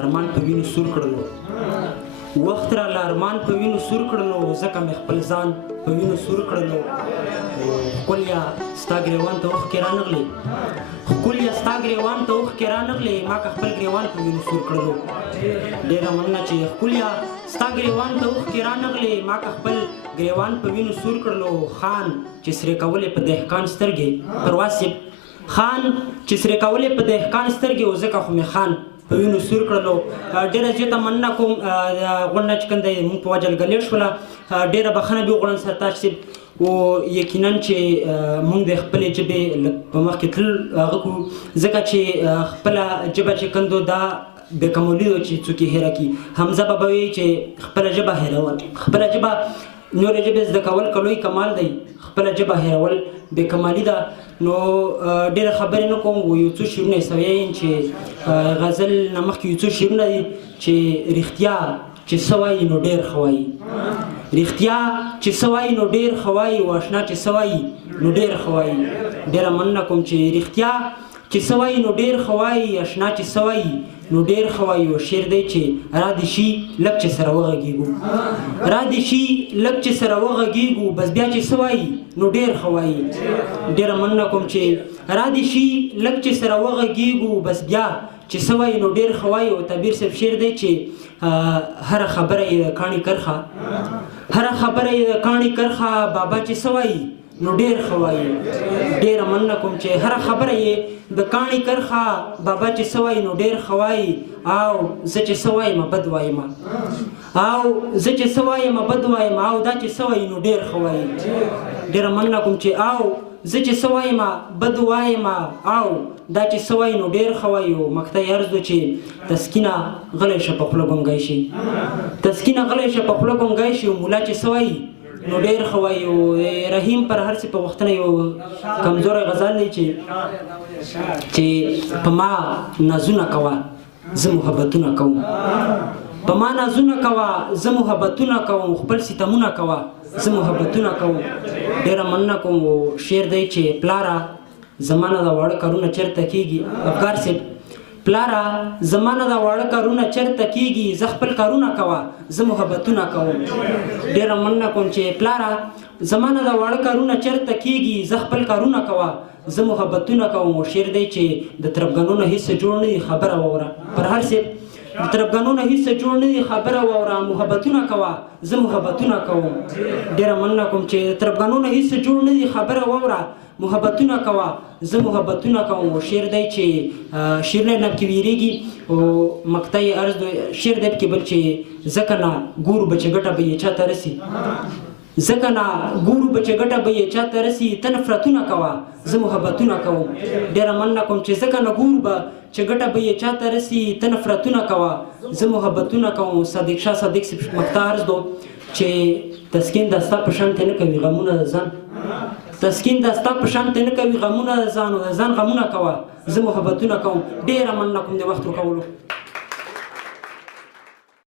ارمان په وینو سور کړلو وخت را ارمان په وینو سور کړلو ځکه مې خپل ځان په وینو سور کړلو ښکلیا ستا ګریوان ته اوښکې رانغلې ښکلیا ستا ګریوان ته اوښکې رانغلې ما که خپل ګریوان په وینو سور کړلو ډېره مننه چې ښکلیا ستا ګریوان ته اوښکې رانغلې ما که خپل ګریوان په وینو سور کړلو خان چې سرې کولې په دهقان سترګې پرواز صاحب خان چې سرې کولې په دهقان سترګې و ځکه خو مې خان په وینو سور کړلو ډېره زیاته مننه کوم غونډه چې کوم دی مونږ په وجه لږ سوله ډېره بخښنه به وغواړم سرتاج صاحب و یقینا چې مونږ د خپلې ژبې په مخ کې تلل هغه کړو ځکه چې خپله ژبه چې کوم دا بې کمالي ده چې څوک یې هېره کړي حمزه بابا وایي چې خپله ژبه هېرول خپله ژبه نورې ژبې زده کول که لوی کمال دی خپله ژبه هېرول بې کمالي ده نو ډېره خبرې نه کوم یو څو شعرونه یې سوی یم چې غزل نه مخکې یو څو شعرونه دي چې رښتیا چې څه وایي نو ډېر ښه وایي رښتیا چې څه وایي نو ډېر ښه وایي او اشنا چې څه وایي نو ډېر ښه وایي ډېره مننه کوم چې رښتیا چې څه وایي نو ډېر ښه وایي اشنا چې څه وایي نو ډېر ښه وایي او شعر دی چې را دې شي لږ چې سره وغږېږو را دې شي لږ چې سره وغږېږو بس بیا چې څه وایي نو ډېر ښه وایي ډېره مننه کوم چې را دې شي لږ چې سره وغږېږو بس بیا چې څه وایي نو ډېر ښه وایي او طبیر صاحب شعر دی چې هره خبره یې د کاڼي کرښه هره خبره یې د کاڼي کرښه بابا چې څه وایي نو ډېر ښه وایي ډېره مننه کوم چې هره خبره یې د کاڼي کرښه بابا چې څه وایي نو ډېر ښه وایي او زه چې څه وایم بد وایم او زه چې څه وایم بد وایم او دا چې څه وایي نو ډېر ښه وایي ډېره مننه کوم چې او زه چې څه وایم بد وایم او دا چې څه وایي نو ډېر ښه وایي او مقطع یې عرض و چې تسکینه غلی شه په خوله ګونګی شي تسکینه غلی شه په خوله ګونګی شي او ملا چې څه وایي نو ډېر ښه وایي او رحیم پر هر څه په وختونه یو کمزوری غزل دی چې په ما نازونه کوه زه محبتونه کوم په ما نازونه کوه زه محبتونه کوم خپل ستمونه کوه زه محبتونه کوم ډېره مننه کوم شعر دی چې پلاره زمانه د واړه کارونه چېرته کېږي افګار صاحب پلاره زمانه د واړه کارونه چېرته کېږي زه خپل کارونه کوه زه محبتونه کوم ډېره مننه کوم چې پلاره زمانه د واړه کارونه چېرته کېږي زه خپل کارونه کوه زه محبتونه کوم او شعر دی چې د تربګنو نه هېڅ جوړ نه دي خبره واوره پر هر صاحب د تربګنو نه هېڅ جوړ نه دي خبره واوره محبتونه کوه زه محبتونه کوم ډېره مننه کوم چې د تربګنو نه هېڅ جوړ نه دي خبره واوره محبتونه کوه زه محبتونه کوم او شعر دی چې شعر نه نه کې ویریږي او مقطع یې عرض شعر دی کې بل چې ځکه نه ګورو به چې ګټه به یې چاته رسي ځکه نه ګورو به چې ګټه به یې چاته رسي ته نفرتونه کوه زه محبتونه کوم ډېره مننه کوم چې ځکه نه ګورو به چې ګټه به یې چاته رسي ته نفرتونه کوه زه محبتونه کوم صادق شاه صادق صاحب مقطع عرض دو چې تسکین د ستا په شان ته نه کوي غمونه د ځان تسکین د ستا په شان ته نه کوي غمونه د ځان او د ځان غمونه کوه زه محبتونه کوم ډېره مننه کوم د وخت ورکولو